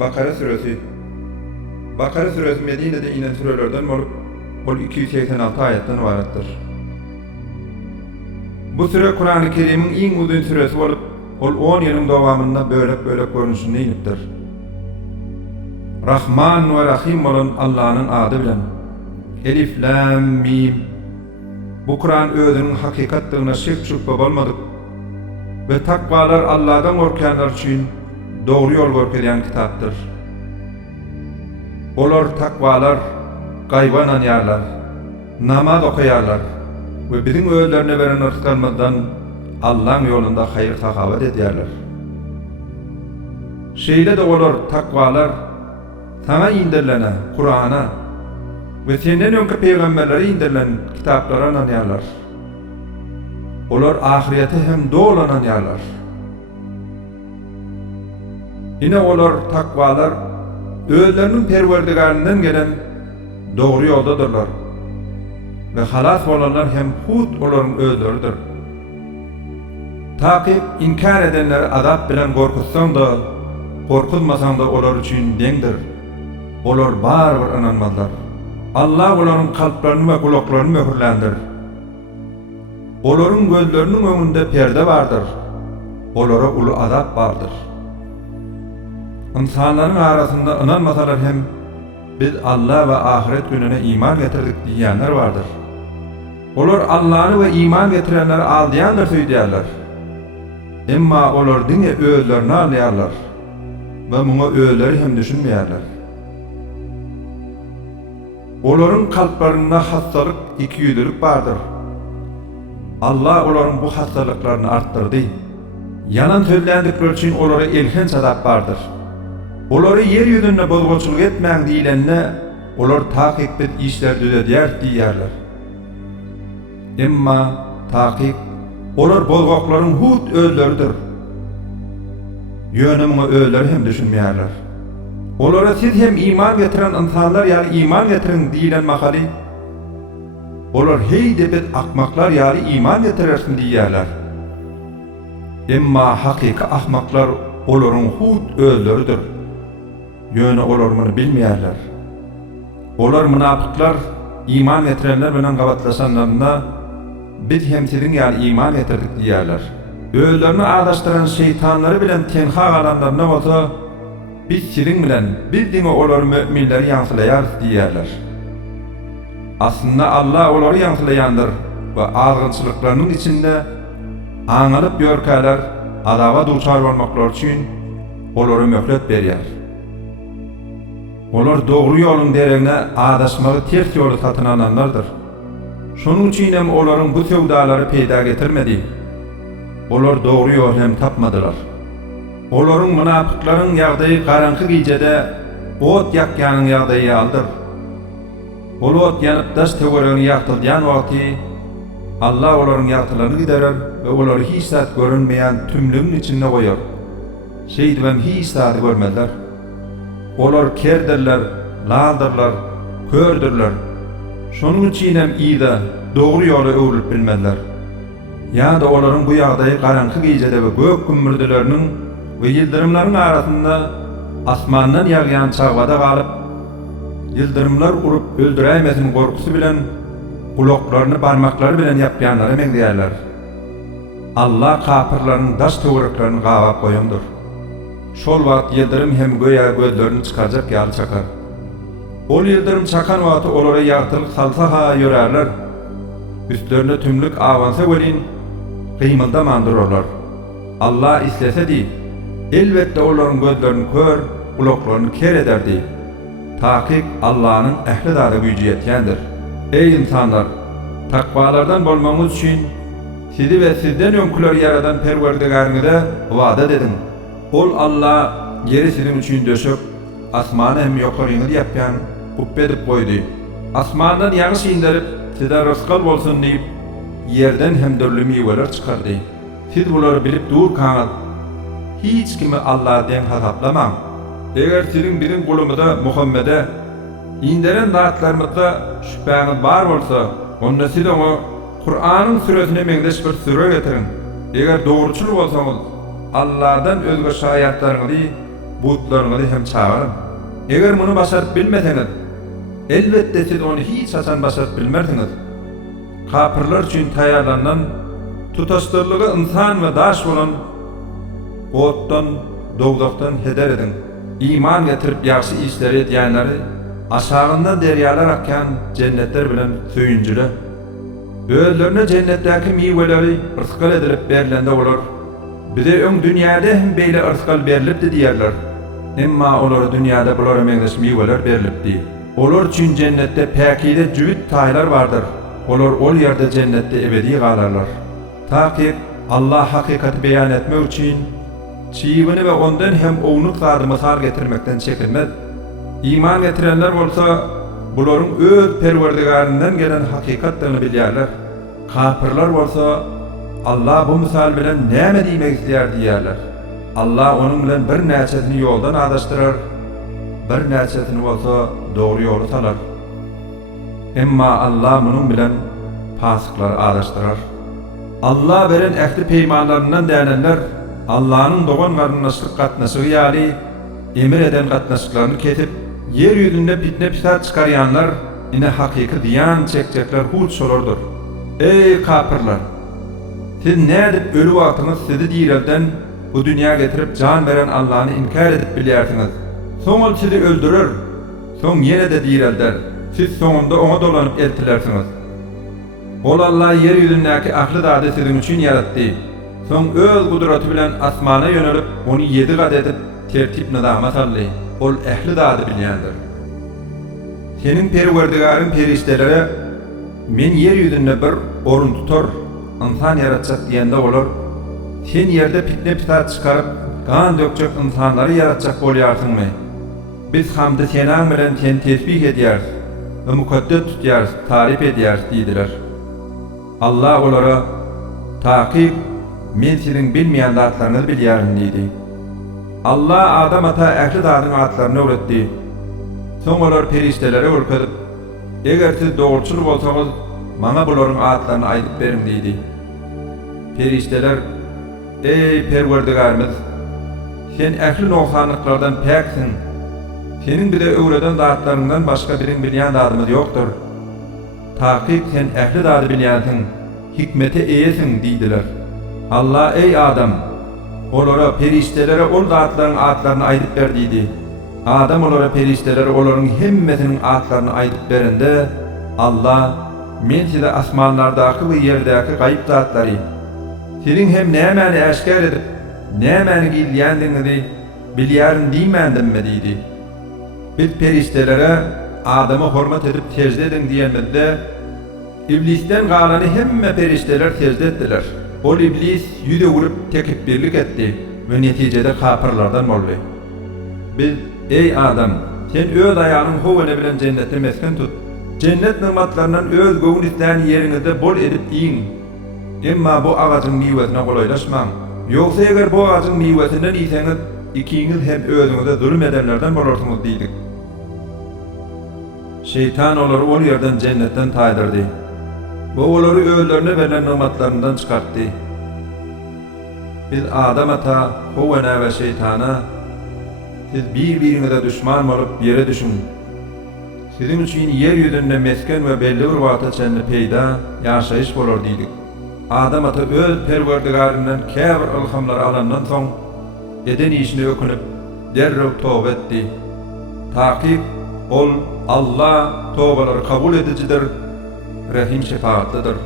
Bakara suresi. Bakara suresi Medine'de inen surelerden olup, ol 286 ayetten ibarettir. Bu sure Kur'an-ı Kerim'in en uzun suresi olup, ol 10 yılın devamında bölek görünüşünde inipdir. Rahman ve Rahim olan Allah'ın adı bilen. Elif, Lam, Mim. Bu Kur'an özünün hakikatlığına şüphe olmadık ve takvalar Allah'dan korkanlar için doğru yol görkezýän kitaptır. Olar takvalar gayba inanýarlar, namaz okuýarlar ve bizim özlerine veren rızklarımızdan Allah'ın yolunda hayır sahawet edýärler. Şeýle de olar takvalar sana indirilene Kur'an'a ve senden öňki peygamberlere indirilen kitaplara inanýarlar. Olar ahirete hem doğru inanýarlar. Yine olar takvalar özlerinin perwerdigarinden gelen doğru yoldadırlar ve halas olanlar hem hud olaryň özleridir. Takip inkar edenler azap bilen korkutsan da korkutmasan da olar üçin deňdir. Olar barbar inanmazlar. Allah olaryň kalplaryny we gulaklaryny möhürlendir. Olaryň gözleriniň öňünde perde bardyr. Olara uly azap bardyr. İnsanların arasında inanmasalar hem biz Allah ve ahiret gününe iman getirdik diýenler vardır. Olar Allah'ı ve iman getirenleri aldayanlar söýdýärler. Emma olar diňe özlerini alýarlar ve muňa özleri hem düşünmeýärler. Olaryň kalplarynda hastalyk ikiyüzlülük bardyr. Allah olaryň bu hastalyklaryny artdyrdy. Yanan söýlendikleri üçin olara elhen sadap bardyr. Olary yer ýüzünde bozgulçylyk etmäň diýilende olar tahkik bit işler düzedýär diýýärler. Emma tahkik olar bozgoklaryň hud özleridir. Ýöneňe özleri hem düşünmeýärler. Olara siz hem iman getiren insanlar ýaly iman getirin diýilen makaly olar heýde bit akmaklar ýaly iman getirersin diýýärler. Emma hakyky ahmaklar olaryň hud özleridir. Ýöne olar muny bilmeýärler. Olar münapyklar iman getirenler bilen gabatlaşanlarynda biz hem siziň ýaly iman getirdik diýýärler. Özlerini adaşdyran şeytanlary bilen tenha galanlarına bolsa biz siziň bilen bildiňe olar müminleri ýansılaýar diýýärler. Aslında Allah olary ýansılaýandyr we azgynçylyklarynyň içinde aňalyp ýörkäler adawa duçar bolmaklar üçin olary möhlet berýär. Olar doğru yolun deregine adaşmagy ters ýoly satynanlardyr. Şonuň üçin hem olaryň bu söwdalary peýda getirmedi. Olar doğru ýol hem tapmadylar. Olaryň münapyklaryň ýagdaýy garanky gijede ot ýakýanyň ýagdaýy aldyr. Ol ot ýanyp daş töweregini ýaktylýan wagty Allah olaryň ýagtylaryny giderer we olary hiç zat görünmeýän tümlüğün içinde goýar. Şeýdibem hiç zat görmezler. Olar kerdirler, laldırlar, kördürler. Şonuň üçin hem ýa-da dogry ýoly öwrülip bilmezler. Ýa-da olaryň bu ýagdaýy garanky gijede we gök gümmürdileriniň we ýyldyrymlaryň arasynda asmandan ýagýan çagwada galyp, ýyldyrymlar urup öldüräýmesin gorkusy bilen gulaklaryny barmaklary bilen ýapýanlary meňdýärler. Allah kapyrlaryň daş töwereklaryny gawap goýandyr. Şol wagt ýyldyrym hem göýe gözlerini çykarjak ýaly çakar. Ol ýyldyrym çakan wagty olara ýagtylyk salsa ha ýörärler. Üstlerinde tümlük awansa welin gymyldamandyrylar. Allah islesedi, elbetde olaryň gözlerini kör, gulaklaryny ker ederdi. Takip Allah'ın ehli dada gücü yetýändir. Ey insanlar, takvalardan bolmaňyz üçin sizi ve sizden öňküler yaradan perwerdigaryňyza wada dedim. Ol Allah yeri sizin üçin döşüp, asmany hem ýokaryňyzy ýapýan kubbe edip goýdy. Asmandan ýağış indirip, size rızkal bolsun diýip, yerden hem dörli miweler çykardy. Siz bulary bilip dur kaňyz. Hiç kimi Allah'dan hasaplamaň. Eger siziň biziň gulumyza Muhammede indiren zatlarymyzda şüpheňiz bar bolsa, onda siz oňa Kur'anyň süresine meňdeş bir süre getirin. Eger dogruçul bolsaňyz Allah'dan özgü şayatlarını butlaryňyzy hem çağıryn. Eger muny başaryp bilmeseňiz, elbette siz onu hiç haçan başaryp bilmersiňiz. Kapyrlar üçin taýarlanan tutasdyrlygy insan we daş bolan otdan, dogdakdan heder edin. İman getirip ýaxşy işleri edýänleri aşagynda derýalar akýan cennetler bilen süýünjüle. Özlerine cennetdäki miweleri ırskal edilip berilende bolar. Bize öň dünýäde hem beýle ırskal berilipdi diýerler. Emma olara dünýäde bulara meňzeş miweler berilipdi. Olar üçin cennetde päkide jübit taýlar bardyr. Olar ol ýerde cennetde ebedi galarlar. Taky Allah hakykaty beýan etmek üçin çiýbini we ondan hem ownuq zady mysal getirmekden çekinmez. İman getirenler bolsa bularyň öz Perwerdigarynyň gelen hakykatlaryny bilýärler. Kapyrlar bolsa Allah bu mysal bilen näme diýmek isleýär diýerler. Allah onuň bilen bir näçesini ýoldan adaşdyrar, bir näçesini bolsa dogry ýola salar. Emma Allah munuň bilen pasyklar adaşdyrar. Allah beren ähli peýmanlaryndan dänenler Allah'ın doğan garynlaşyk gatnaşygy ýaly emir eden gatnaşyklaryny ketip yer ýüzünde fitne pisat çykarýanlar ine hakyky diýan çekjekler hut solardyr. Ey kapyrlar! Siz nädip ölü wagtyňyz sizi diýerden bu dünýä getirip can beren Allah'y inkar edip bilýärsiňiz. Soň ol sizi öldürer. Soň ýene de diýerler. Siz soňunda oňa dolanyp eltilersiňiz. Ol Allah yer ýüzündäki ahly zady sizin üçin yaratdy. Soň öz gudraty bilen asmana ýönelip onu 7 gat edip tertip nizama saldy. Ol ähli zady bilýändir. Senin Perwerdigaryň peristelere men yer ýüzünde bir orun tutar, insan yaratjak diýende bolar. Sen ýerde fitne pisat çykaryp gan dökjek insanlary yaratjak bolýarsyňmy? Biz hamdy senaň bilen sen tesbih edýäris we mukaddes tutýaris, tarif edýäris diýdiler. Allah olara takyp men senin bilmeýän zatlaryny bilýärin diýdi. Allah Adam ata ähli zadyň atlaryny öwretdi. Soň olar peristelere urkadyp, eger siz dogruçul bolsaňyz, maňa bularyň atlaryny aýdyp berin diýdi. Peristeler, ey Perwerdigarymyz, sen ähli noksanlyklardan päksin. Senin bize öwreden zatlaryndan başga birin bilýän zadymyz ýokdur. Takyp sen ähli zady bilýänsiň, hikmete eýesin diýdiler. Allah ey Adam, olara peristelere ol zatlaryň atlaryny aýdyp ber diýdi. Adam olara peristelere olaryň hemmesiniň atlaryny aýdyp berende, Allah men size asmanlardaky we ýerdäki gaýp zatlary, senin hem nämäni äşkär edip, nämäni gizlýändiňizi bilýärin diýmändirmi diýdi. Biz peristelere Adama hormat edip tejde edin diýenmizde, İblisten galany hemme peristeler tejde etdiler. Ol iblis ýüze vurup tekbirlik etdi we netijede kapyrlardan boldy. Biz ey Adam, sen öz aýagyň howene bilen cennetde mesken tut. Cennet nimatlarynyň öz göwün isleýän ýeriňizde bol edip iň. Emma bu agaçyň miwesine golaylaşmaň. Ýogsa eger bu agaçyň miwesinden iýseňiz, ikiňiz hem özüňize zulm edenlerden bolarsyňyz diýdi. Şeytan olary ol ýerden cennetden taýdyrdy. Bu olary özlerine berilen nimatlaryndan çykartdy. Biz Adam ata, Howwana we şeytana siz bir-biriňize düşman bolup ýere düşün. Sizin üçin yer ýüzünde mesken we belli bir wagta çenli peýda ýaşaýyş bolar diýdik. Adam ata öz Perwerdigarynyň käbir ilhamlary alandan soň eden işini ökünüp derrew toba etdi. Takyp ol Allah tobalary kabul edicidir, rahim şefaatlidir.